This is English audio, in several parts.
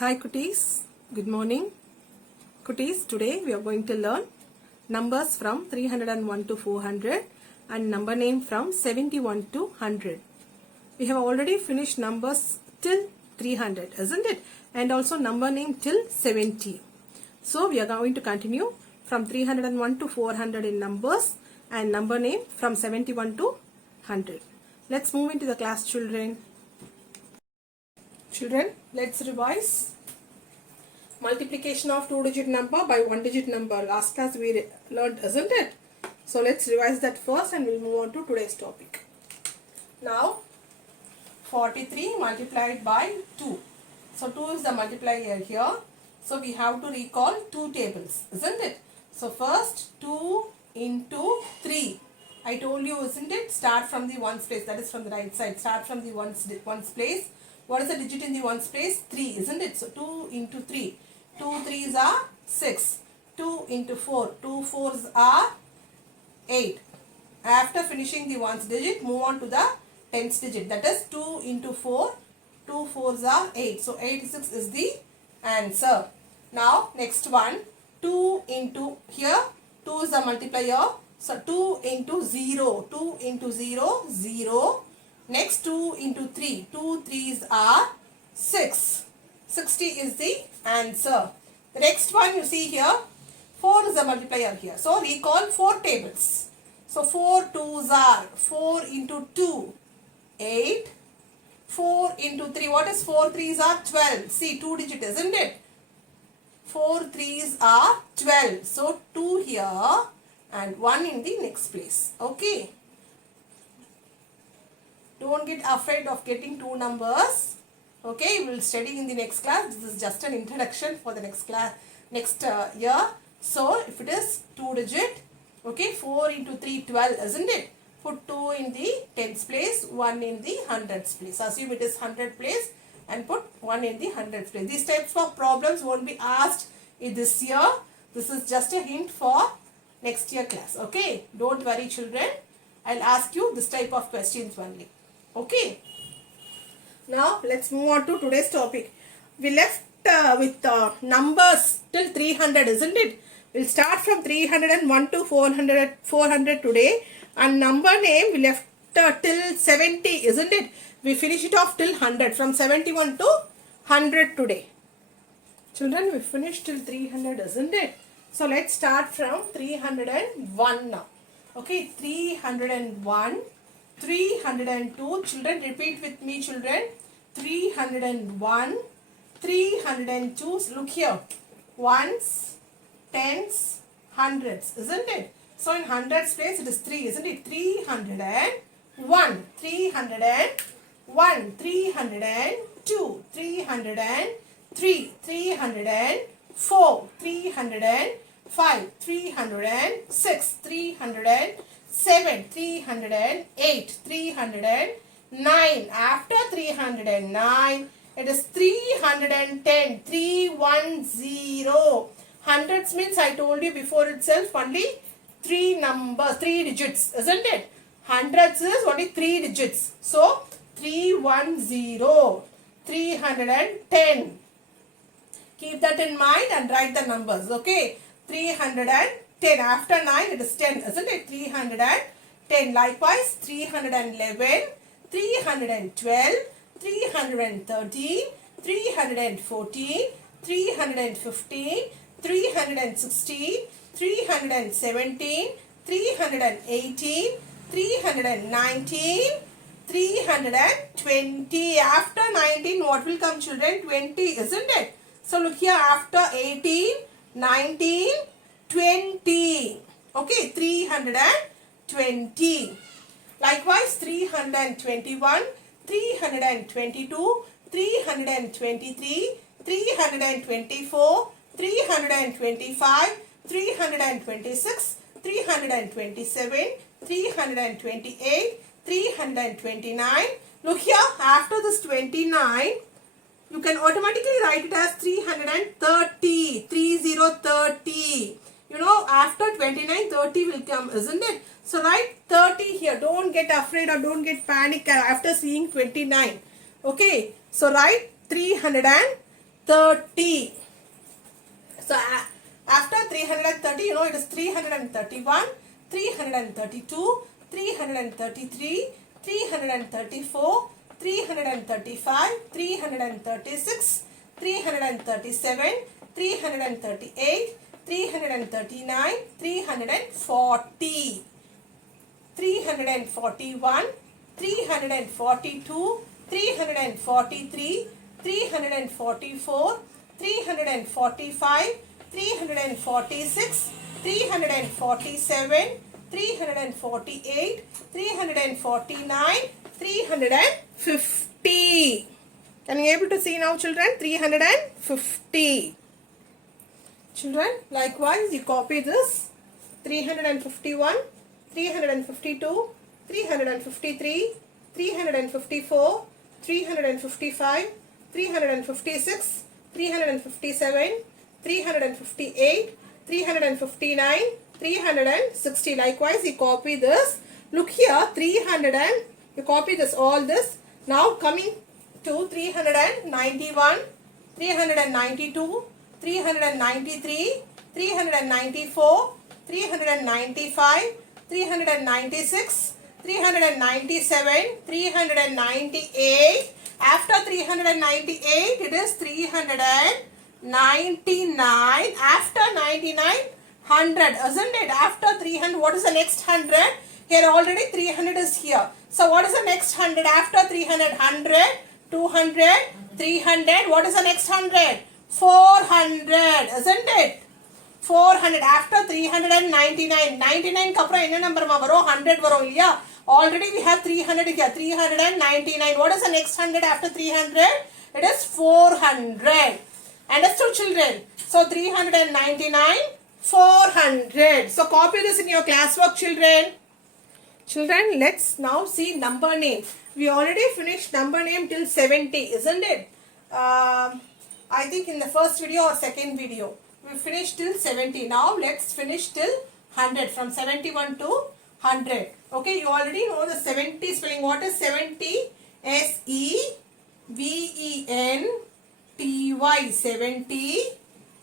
Hi Kutis, good morning. Kutis, today we are going to learn numbers from 301 to 400 and number name from 71 to 100. We have already finished numbers till 300, isn't it? And also number name till 70. So we are going to continue from 301 to 400 in numbers and number name from 71 to 100. Let's move into the class, children. Children, let's revise. Multiplication of two-digit number by one-digit number. Last class we learned, isn't it? So let's revise that first and we'll move on to today's topic. Now, 43 multiplied by 2. So 2 is the multiplier here. So we have to recall two tables, isn't it? So first 2 into 3. I told you, isn't it? Start from the ones place. That is from the right side. Start from the ones place. What is the digit in the ones place? 3, isn't it? So 2 into 3. 2 3s are 6. 2 into 4. 2 4s are 8. After finishing the ones digit, move on to the tens digit. That is 2 into 4. 2 4s are 8. So 86 is the answer. Now next one. 2 into here. 2 is the multiplier. So 2 into 0. 2 into 0. 0. Next 2 into 3. 2 3s are 6. 60 is the answer. The next one you see here. 4 is the multiplier here. So recall 4 tables. So 4 2s are 4 into 2. 8. 4 into 3. What is 4 3s are 12. See, 2 digit, isn't it? 4 3s are 12. So 2 here and 1 in the next place. Okay. Don't get afraid of getting two numbers. Okay, we will study in the next class. This is just an introduction for the next class, next year. So, if it is 2 digit, okay, 4 into 3, 12, isn't it? Put 2 in the tens place, 1 in the hundreds place. Assume it is 100 place and put 1 in the hundreds place. These types of problems won't be asked in this year. This is just a hint for next year class. Okay, don't worry, children. I'll ask you this type of questions only. Okay. Now let's move on to today's topic. We left with numbers till 300, isn't it? We'll start from 301 to 400 today. And number name we left till 70, isn't it? We finish it off till 100. From 71 to 100 today. Children, we finished till 300, isn't it? So let's start from 301 now. Okay, 301. 302. Children, repeat with me, children. 301. 302. Look here. Ones, tens, hundreds, isn't it? So in hundreds place it is 3, isn't it? 301. 301. 302. 303. 304. 305. 306. 307, 308, 309. After 309, it is 310, 310. Hundreds means I told you before itself only 3 numbers, 3 digits, isn't it? Hundreds is only 3 digits. So 310, 310. Keep that in mind and write the numbers, okay? 310. After 9 it is 10, isn't it? 310. Likewise 311, 312, 313, 314, 315, 316, 317, 318, 319, 320. After 19 what will come, children? 20, isn't it? So look here, after 18, 19, 20. Okay, 320. Likewise, 321, 322, 323, 324, 325, 326, 327, 328, 329. Look here, after this 29, you can automatically write it as 330, 3030. You know, after 29, 30 will come, isn't it? So write 30 here. Don't get afraid or don't get panic after seeing 29. Okay. So write 330. 30. So after 330, you know it is 331, 332, 333, 334, 335, 336, 337, 338, 339, 340, 341, 342, 343, 344, 345, 346, 347, 348, 349, 350. Can you able to see now, children? 350. Children, likewise you copy this. 351, 352, 353, 354, 355, 356, 357, 358, 359, 360. Likewise you copy this. Look here, 300 and you copy this, all this. Now coming to 391, 392, 393, 394, 395, 396, 397, 398. After 398, it is 399. After 99, 100, isn't it? After 300, what is the next 100? Here already 300 is here. So what is the next 100? After 300, 100, 200, 300. What is the next 100? 400, isn't it? 400. After 399, 99 kapra enna number ma varo? 100 varo illaya? Already we have 300 here. 399. What is the next 100 after 300? It is 400. Understood, children? So 399, 400. So copy this in your classwork, children. Children, let's now see number name. We already finished number name till 70, isn't it? I think in the first video or second video. We finished till 70. Now let's finish till 100. From 71 to 100. Okay, you already know the 70 spelling. What is 70? S-E-V-E-N-T-Y. 70.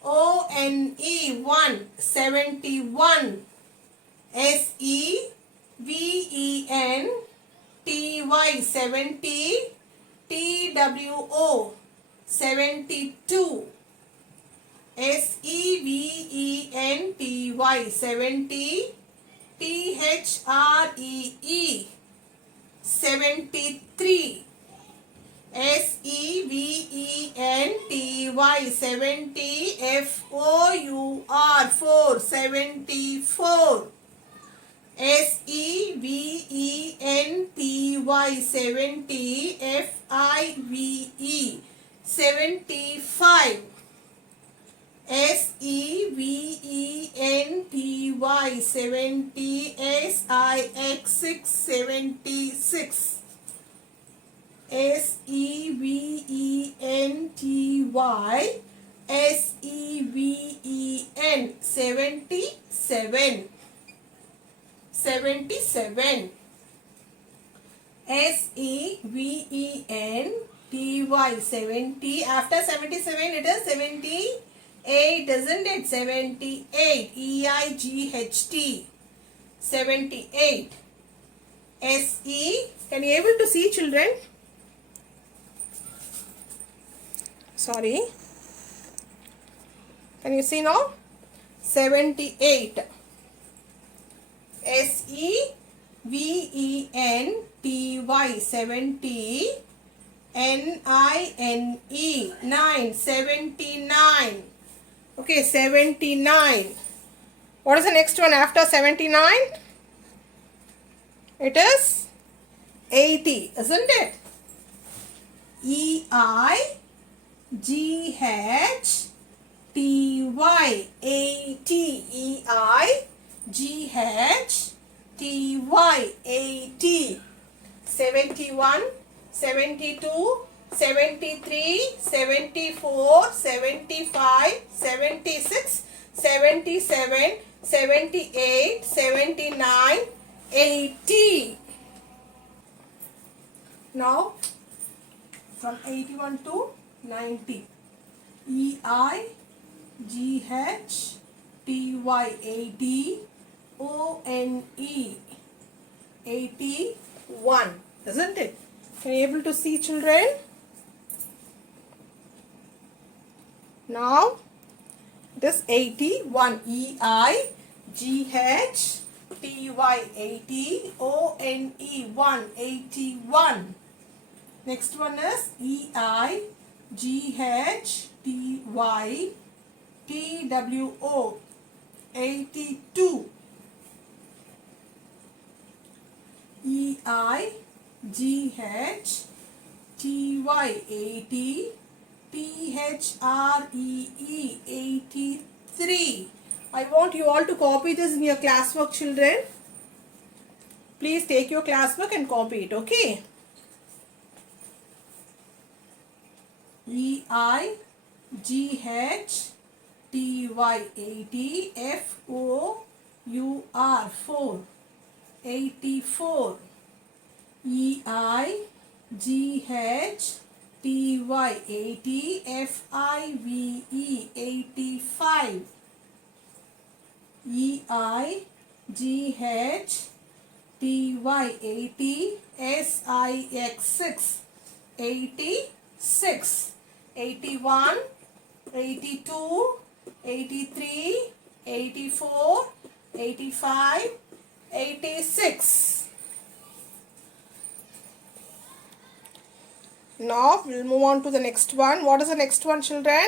O-N-E 1. 71. S-E-V-E-N-T-Y. 70. T-W-O. 72. S-E-V-E-N-T-Y. 70. T-H-R-E-E. 73. S-E-V-E-N-T-Y. 70. F-O-U-R. 4. 74. S-E-V-E-N-T-Y. 70. F-I-V-E. 75. S-E-V-E-N-T-Y. 70. S-I-X 6. 76. S-E-V-E-N-T-Y. S-E-V-E-N. 77. 77. S-E-V-E-N-T-Y. 70. After 77 it is 78, isn't it? 78. E-I-G-H-T. 78. S-E. Can you able to see, children? Sorry. Can you see now? 78. S-E-V-E-N-T-Y. 70. N-I-N-E. 9. 79. Okay, 79. What is the next one after 79? It is 80, isn't it? E-I-G-H-T-Y. 80. E-I-G-H-T-Y. 80. 71, 72, 73, 74, 75, 76, 77, 78, 79, 80. Now from 81 to 90. E-I-G-H-T-Y-80 O-N-E 81, isn't it? Can you able to see, children? Now this 81, E-I-G-H-T-Y-80 O-N-E 181. Next one is E-I-G-H-T-Y-T-W-O 82. E-I-G-H-T-Y-80 T-H-R-E-E 83. I want you all to copy this in your classwork, children. Please take your classwork and copy it, okay? E-I-G-H-T-Y-80 F-O-U-R 4 84. E-I-G-H-T-Y-80 F-I-V-E 85. E-I-G-H-T-Y-80 S-I-X 6 86. 81, 82, 83, 84, 85, 86. Now we'll move on to the next one. What is the next one, children?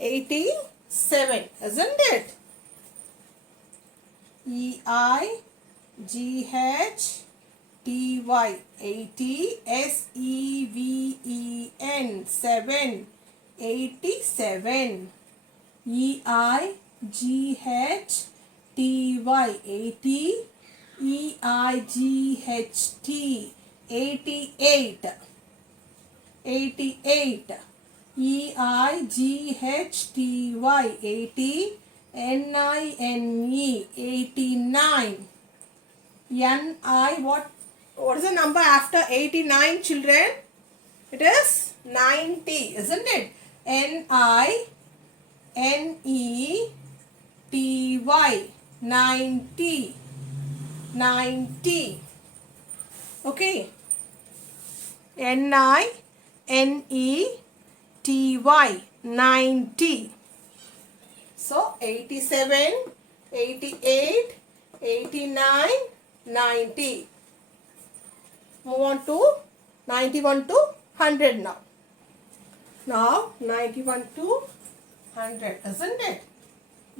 87, isn't it? E-I-G-H-T-Y-80 S-E-V-E-N 7 87. E-I-G-H-T-Y-80 E-I-G-H-T 88. 88. E-I-G-H-T-Y-80 N-I-N-E 89. N-I, what is the number after 89, children? It is 90, isn't it? N-I-N-E-T-Y 90. 90. Okay. N-I-N-E-T-Y 90. So 87, 88, 89, 90. Move on to 91 to 100 now. Now 91 to 100, isn't it?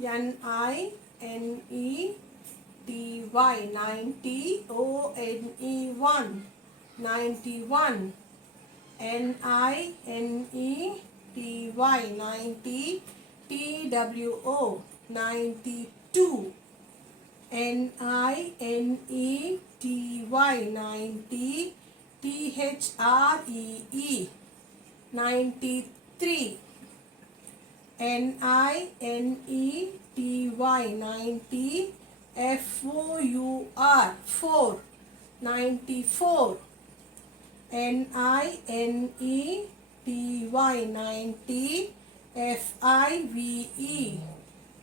N-I-N-E-T-Y 90 O-N-E 1 91. N-I-N-E-T-Y 90 T-W-O 92. N-I-N-E-T-Y 90 T-H-R-E-E 93. N-I-N-E-T-Y 90 F-O-U-R 4 94. N-I-N-E-T-Y 90 F-I-V-E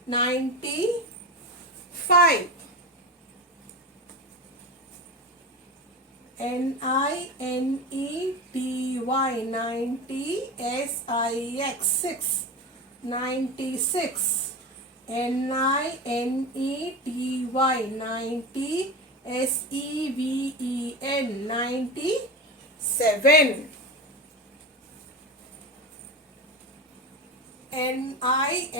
95. N-I-N-E-T-Y 90 S-I-X 6 96. N-I-N-E-T-Y 90 S-E-V-E-N 97. N-I-N-E-T-Y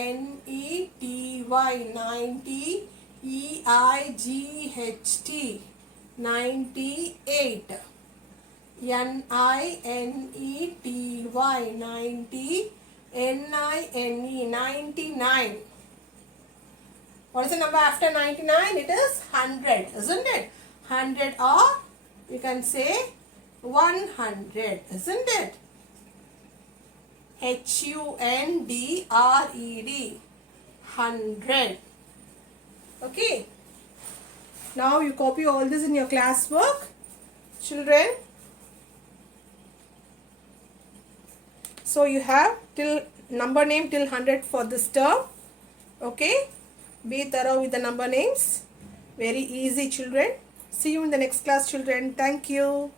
90 E-I-G-H-T 98. N-I-N-E-T-Y 90 N-I-N-E 99. What is the number after 99? It is 100, isn't it? 100, or you can say 100, isn't it? H-U-N-D-R-E-D 100. Okay. Now you copy all this in your classwork, children. So you have till number name till 100 for this term. Okay, be thorough with the number names. Very easy, children. See you in the next class, children. Thank you.